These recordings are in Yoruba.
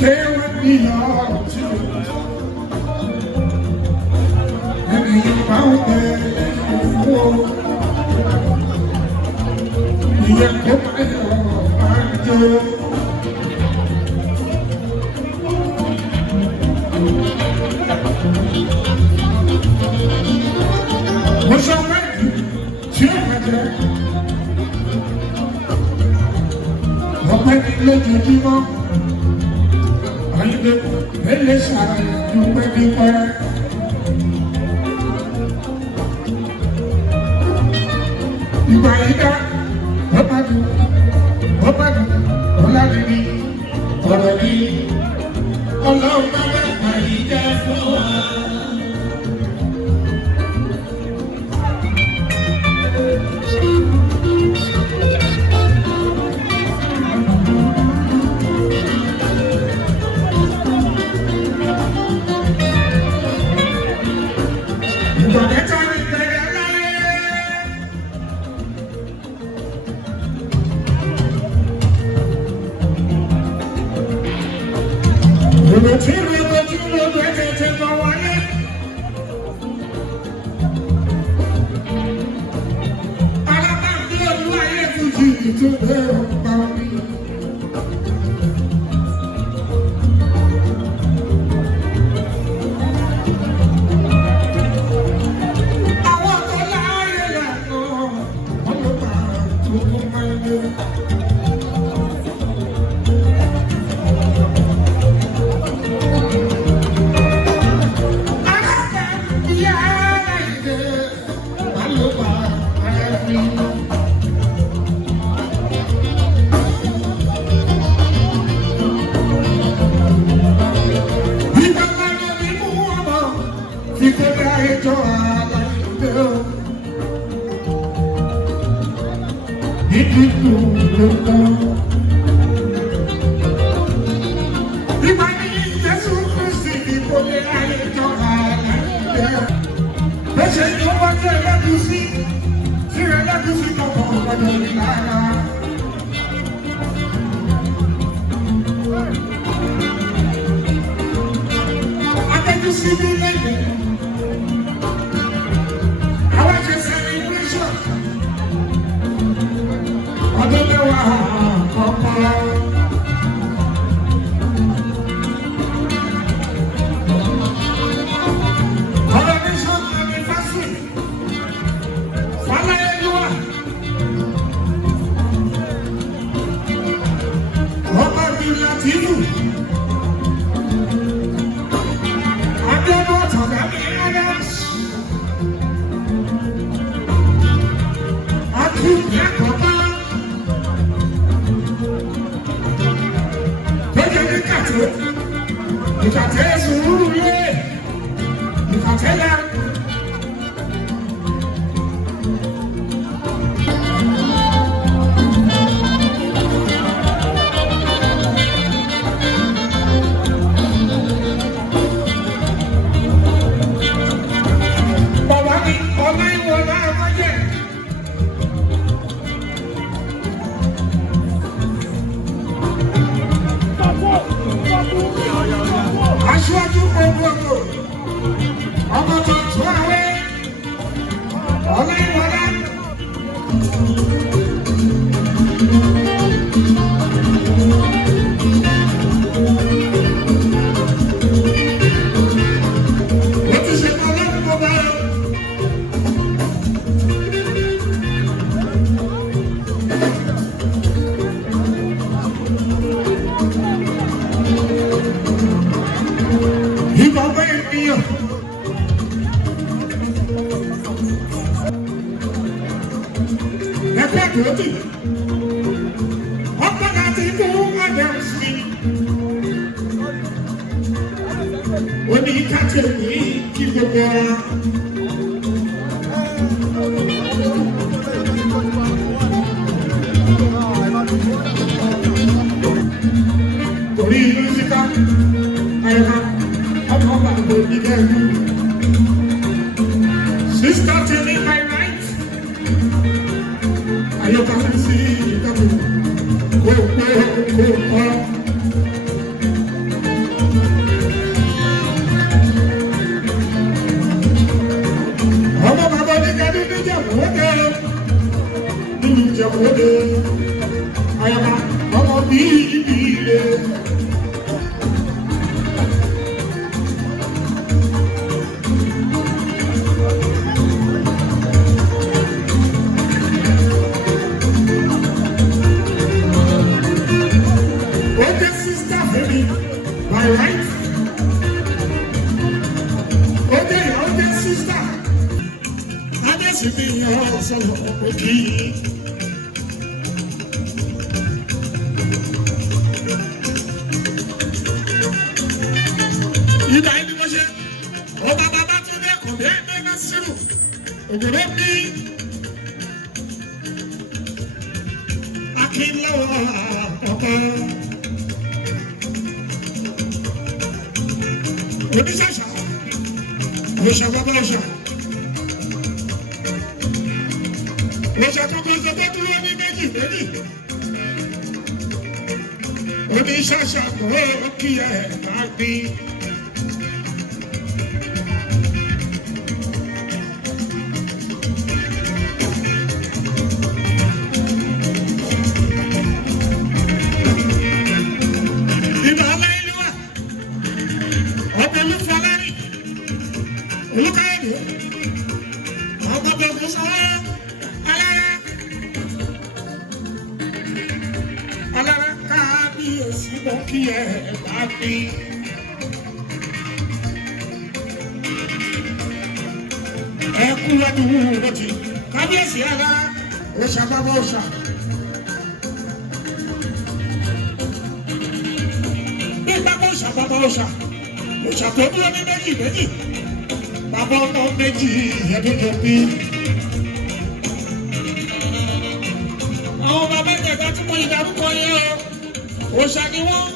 care what we are to. And you found that before. You have kept my girl. What's your name? Children. Ọpẹ́ ní lójoojúmọ́, àyìnbó mélòó ṣàdúgbò nípa. Ìgbà yìí dá, ọ̀pádùn, ọ̀làdìní, ọ̀rọ̀ ní ọlọ́run bá bá pàdé jẹ́ fún wa. Sister, tell me my night. I look and see that. ìjẹ̀bú-òde àyàbá ọmọ bíi ìbílẹ̀. Okay, sister, baby, my right. Okay, sister. I guess you be also okay. Ìgbà yìí ni mo ṣe ọba bàbá tún dé kò dé ẹgbẹ́ sírù òdòdó bí akínlọ́wọ́ ọ̀pọ̀ oníṣàṣà òṣàbàbà ọ̀ṣà òṣà tuntun ṣe tó dúró ní méjì méjì oníṣàṣà kò kí ẹ̀ máa gbin. Kábíyèsí ara òṣà bàbá òṣà. Bí bàbá òṣà bàbá òṣà, òṣà tó dúró ní méjì méjì, bàbá ọmọ méjì ẹbí tó bí. Àwọn bàbá ìjẹta tí mo ìdárúkọ yẹn o, òṣà ni wọ́n,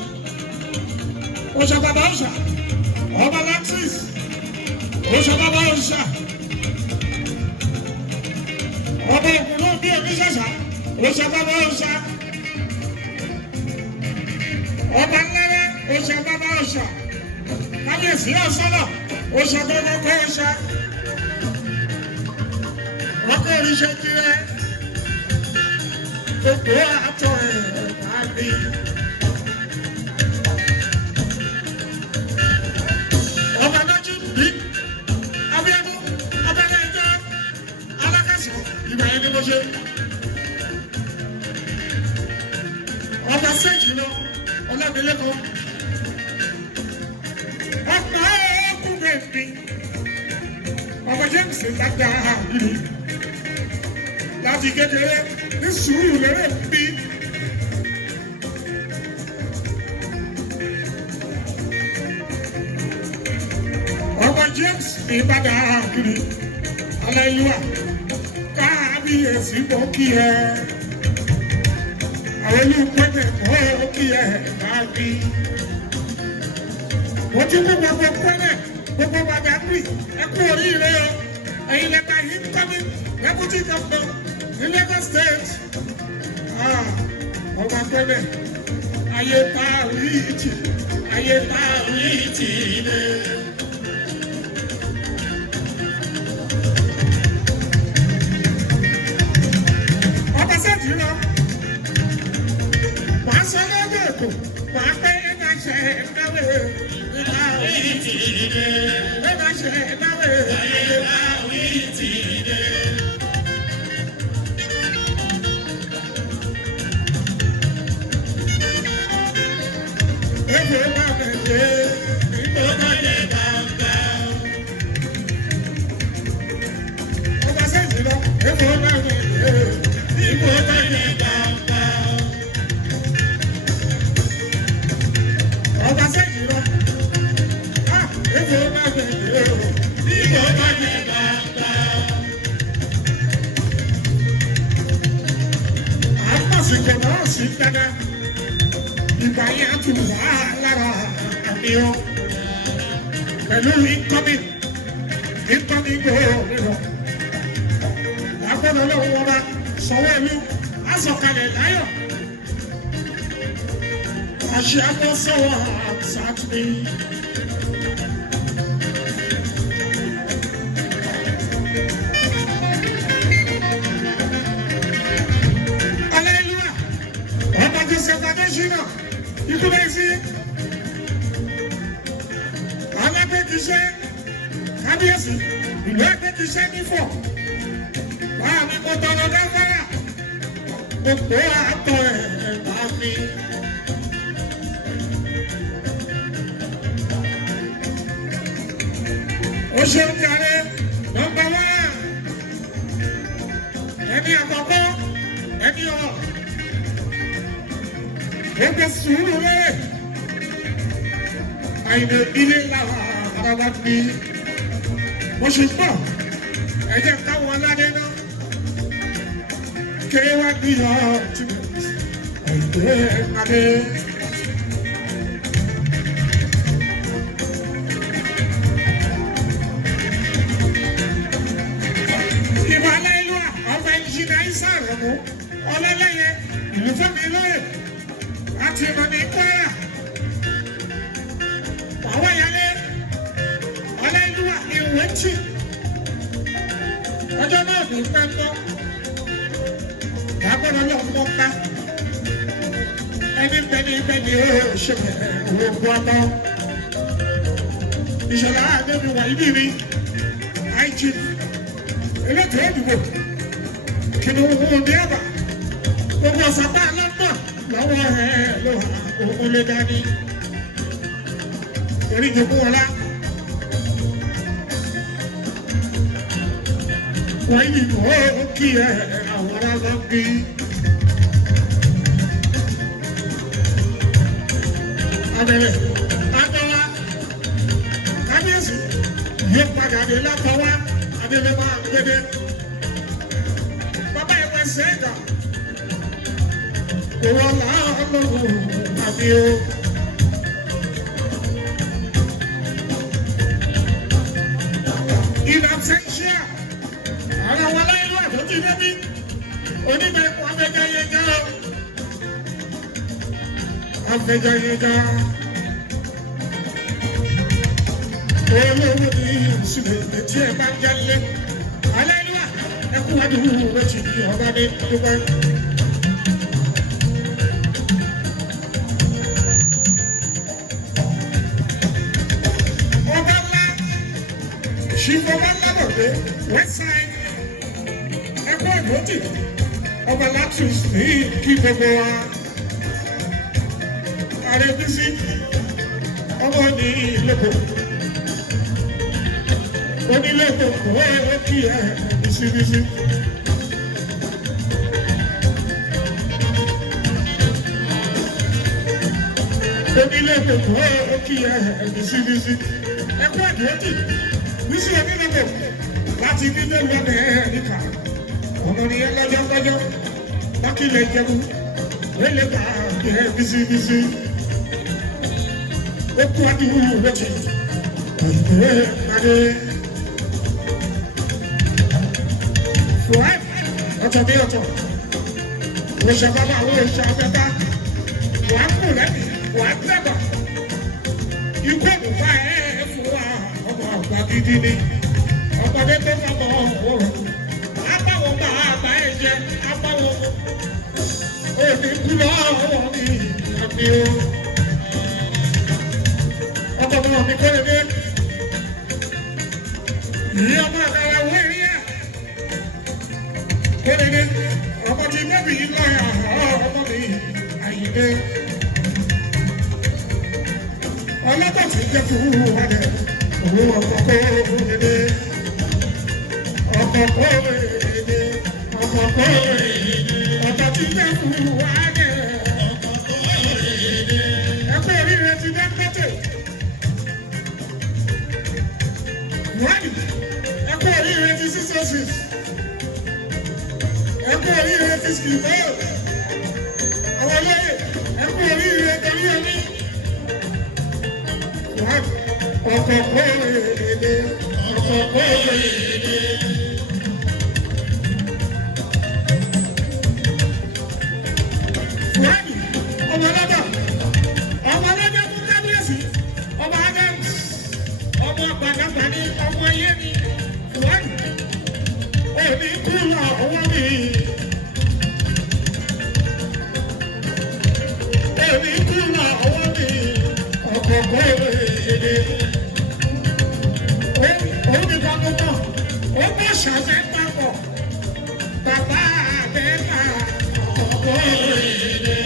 òṣà bàbá òṣà, ọba Laxis, òṣà bàbá òṣà. Ọba ògùn náà bí oníṣẹ̀ṣà, òṣà bàbá òṣà. Ọba ńlára, òṣà bàbá òṣà. Kábíyèsí ọ̀sọ́nà, òṣà bàbá òṣà. Ọkọ oríṣẹ́ tirẹ̀, gbogbo àtọ̀ ẹ̀ máa bí. Ọba lójú bí, Abíọ́dún, ọba Nàìjíríà, alákàsọ̀. Ìgbà yẹn ni mo ṣe ọba sẹ́ẹ̀kì lọ ọlọ́dẹ̀lẹ́kọ̀ọ́ ọ̀pọ̀ ọkùnrin mi ọba James dada àbírí láti kékeré ní sùúrù lérè bí ọba James ìbàdàn àbírí aláìlúwà. Kábíyèsí bọ́ kí ẹ, àwọn olùpẹ̀tẹ̀ bọ́ kí ẹ máa bí. Wọ́n ti mú gbogbo pẹ́lẹ̀, gbogbo Badagry, ẹ kú oríire o. Ẹ̀yin lẹ́ka yìí ń kọ́mí, Deputy Governor ní Lagos State. Ọba pẹ́lẹ̀, ayé parí ìtì ilé. Pẹ̀lú incoming gbòòrò lágbọ́dọ̀ lọ́wọ́ ọba Sanwó-Olú asọ̀kalẹ̀ láyọ̀ àṣẹ àbọ̀sọ̀wọ̀ Sátidé. Adésínà ikú bẹ́ẹ̀ sí alágbèkìṣẹ́ kábíyèsí ìlú ẹgbẹ́kìṣẹ́ nífọ̀ wàá mi kò tọrọ dáfárà gbogbo àtọ̀ ẹ̀ bá mi. Ó ṣeun jàre nọ́mbà wá ẹni àkọ́kọ́ ẹni ọ̀ ẹgbẹ́ sùúrù lé àìlè ilé làwọn àràbà fi mo ṣe pọ̀ ẹ̀jẹ̀ káwọn aládé náà kéré wá gbìyànjú tí ẹ̀jẹ̀ adé. Ọlọ́lẹ́yẹ ìlú fẹ́mi lóye láti ìrọ̀lẹ́ Kwara àwọn ìyálé ọlọ́ìlúwà ìwé tì ọjọ́ náà ní pẹ́ńpọ́ ìyàgbọ́dọ̀ lọ́wọ́ ká ẹni bẹ́ni ó ṣe òògùn ọmọ ìṣẹ̀lẹ̀ àdébí wà ìbí mi àìjì elétò ìdìbò kìnnìún ní ẹ̀bà. Gbogbo ọ̀sàpá alápọ̀ lọ́wọ́ ẹ̀ ló òun lè dání. Èrí jòkó ọlá. Wọ́n yìí ó kí ẹ àwọn ará gbé. Abẹ̀rẹ̀ Adọ́wà Kábíyèsí yóò padà dé látọwá Adélé máa ń gbédé. Bàbá ìwẹ̀ sẹ́gà. Wọ́lá ọlọ́run àbí o. In absentia, ara wa láìlú àtọ́jú débi, onímọ̀ ẹ̀kọ́ abẹ́jáyẹjá. Abẹ́jáyẹjá. Olówó ní ìsìlẹ̀ tí ẹ bá ń jálé. Aláìlú ẹ̀kú wádìí rẹ̀ ti di ọba ní Dubai. Ṣìfọ̀mọ́ lábọ̀dé wẹ́sáì ẹ̀kọ́ ìmọ̀tì ọba Latus ní kí gbogbo wa. Àrèbísí ọmọ ní ìlẹ́kọ̀ọ́ onílẹ̀kọ̀ọ́ ó kí ẹ bísíbísí. Onílẹ̀kọ̀ọ́ ó kí ẹ bísíbísí. Ẹ̀kọ́ ìmọ̀tì. Bísí onílẹ̀kọ̀ láti nílé lọ́dẹ̀ ẹ̀ẹ́dìkà ọ̀nà nìyẹn lọ́jọ́ bákìlẹ̀ ìjẹun lélẹ̀ bá ẹ̀ bísíbísí. Ó kú àdúgbò lọ́tì ọ̀yẹ́ adé. Fúláì ọ̀tọ̀ bí ọ̀tọ̀ oṣù bàbá àwọn oṣù abẹ́bá wà á kú lẹ́bi wà á tẹ̀bà ikú òkúta ẹ̀ fún wa. Ọgbà gidi ni ọmọdé tó fọmọ ọ̀rọ̀ abáwọ̀ bá àgbà ẹ̀ jẹ abáwọ̀ òní kúlọ̀ ọ̀wọ̀ mi àmì o ọmọ mi kọ́ lébé ìyá ọmọ àgbàlá wọ eré ẹ̀ kọ́ lébé ọmọ tí bẹ́bí yìí lọ́yà ọmọ mi àyíké ọlọ́tọ̀ tí ń jẹ́ fún wọn dẹ̀. Ọkọ̀ kóòrèdè, ọkọ̀ kóòrèdè, ọkọ̀ kóòrèdè, ọkọ̀ tí jẹ́ fún wa dẹ̀. Ọkọ̀ kóòrèdè. Ẹ̀kọ́ oríire ti Dangote. Wáyé, ẹ̀kọ́ oríire ti Sísọ́sìs. Ẹ̀kọ́ oríire ti Skìbọ́. Àwọn olóyè, ẹ̀kọ́ oríire torí omi. Wáyé. Ọkọ̀ kóòrèdè, ọkọ̀ kóòrèdè. Wáyé, ọmọ ọlọ́dọ̀ fún Kábíyèsí, ọmọ Adams, ọmọ àgbàdàgbà ní ọmọ ayé ni. Wáyé, òní kúrò ọwọ́ mi. Òní ọkọ èdè òun ní gbàgbọ́ ó bá ṣàṣẹ papọ̀ bàbá àbẹ́ta ọkọ èdè.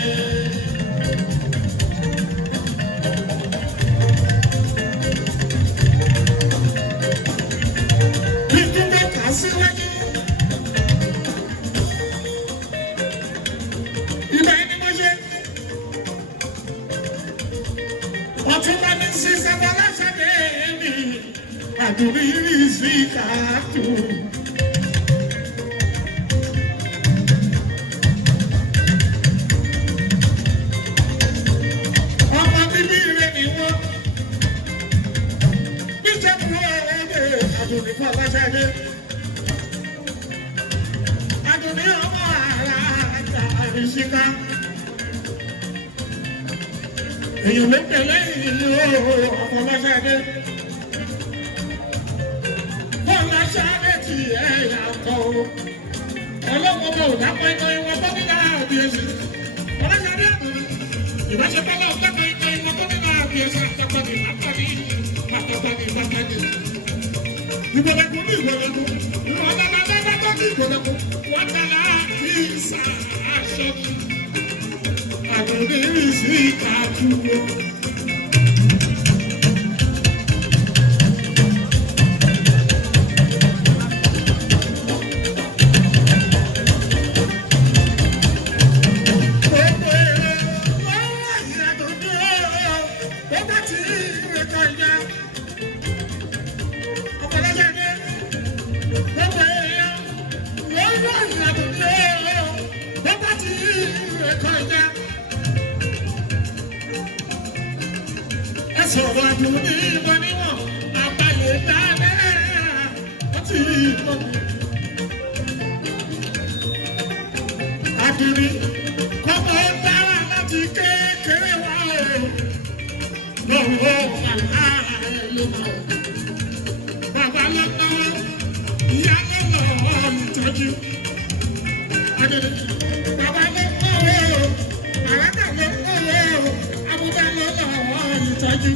Bí túbọ̀ kà síwájú. Ọmọ bíbí rẹ̀ ni wọ́n bí sẹ́kùn ọ̀rẹ́ àdùnní fún ọlọ́sàdé àdùnní ọmọ àrà àgbà àrísíká èyí ló tẹ̀lé ìlú ọmọ ọlọ́sàdé. Ọlọ́sàdé ti ẹ̀yà kọ́ ọlọ́wọ́ bọ̀ dápọ̀ ẹ̀kọ́ ìwọ̀n gómìnà àbíyèsí ọlọ́sàdé àdùnní ìbáṣepọ̀ náà dápọ̀ ẹ̀kọ́ ìwọ̀n gómìnà àbíyèsí àtàkọ́ni àtàkọ́ni ìgbòlẹ́kùn ní ìgbòlẹ́kùn ìwọ̀n dábàá tó ní ìgbòlẹ́kùn wọ́n tẹ̀lé àkíyèsí aṣọ àdùnní sí ìkàtúwò. Sọ̀rọ̀ àdùnní wọn níwọ̀n àbáyé dáadáa wọ́n ti lọ́dún. Àdùnní kọ́kọ́ dára láti kékeré wá o. Lọ́wọ́ bàbá ló mọ̀. Bàbá ló mọ̀, ìyá ló lọ́ ìtọ́jú. Àdùnní bàbá ló mọ̀ o, àràdà ló mọ̀ o, àbúdá ló lọ́ ìtọ́jú.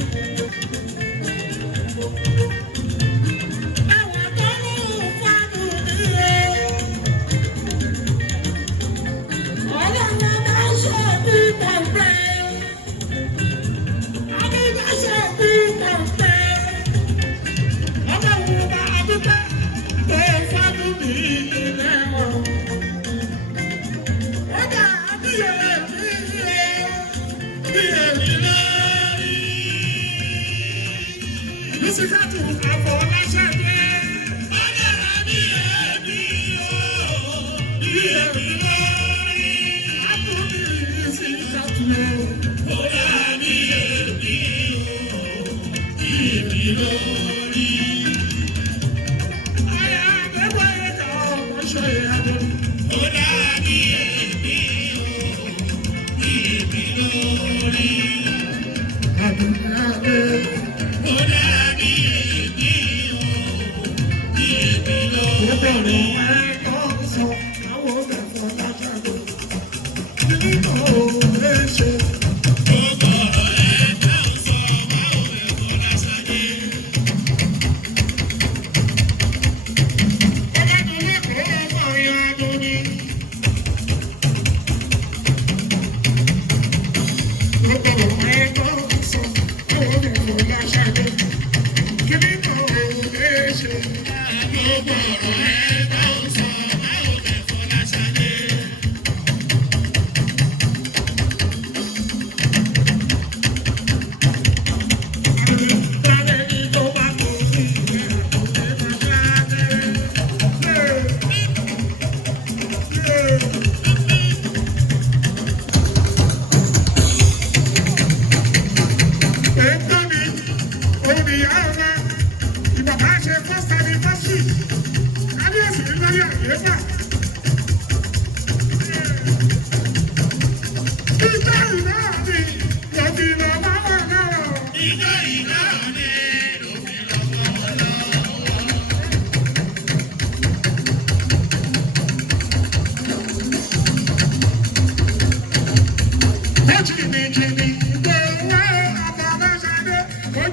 Jimmy, go away, I'm on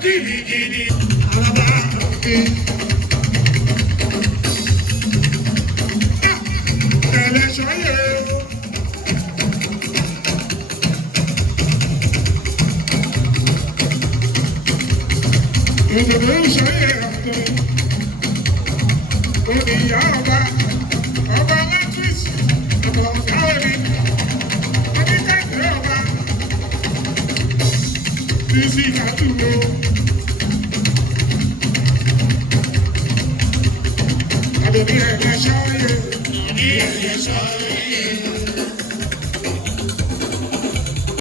gìrìgìrì àràbà òkè. Tẹ̀lé sọ́yẹ̀ o. Òdòdó sọ́yẹ̀ ọ̀tọ̀. Òdìyà ọba Matrix ọba ọ̀gá òní. Oníkẹ́kẹ́ ọba. Bísí ìdádúró. Àdòdó ẹ̀yẹ sọ́yẹ̀.